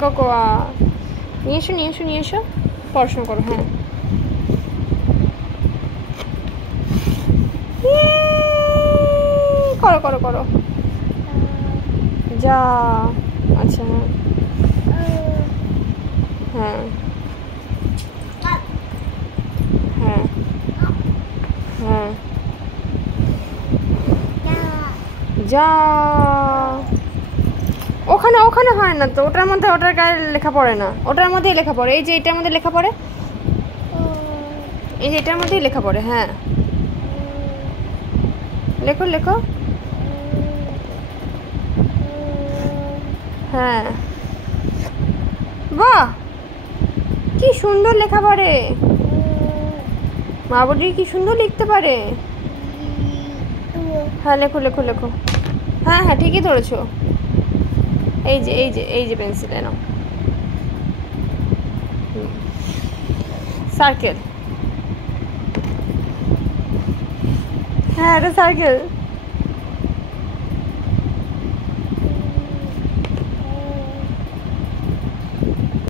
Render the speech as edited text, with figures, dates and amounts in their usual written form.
cocoa নিয়ে এসো নিয়ে এসো নিয়ে এসো পড়াশোনা করো হ্যাঁ করো করো করো যা আচ্ছা হ্যাঁ হ্যাঁ হ্যাঁ যা ওখানে ওখানে হয় না তো ওটার মধ্যে ওটার গায়ে লেখা পড়ে না ওটার মধ্যেই লেখা পড়ে এই যে এটার মধ্যে লেখা পড়ে এই যে এটার মধ্যেই লেখা পড়ে হ্যাঁ লেখো লেখো হ্যাঁ বাহ কি সুন্দর লেখা পড়ে মাবুদি কি সুন্দর লিখতে পারে হ্যাঁ লেখো লেখো লেখো হ্যাঁ হ্যাঁ ঠিকই ধরেছো এই যে এই যে এই যে পেন্সিল নাও সার্কেল হ্যাঁ এটা সার্কেল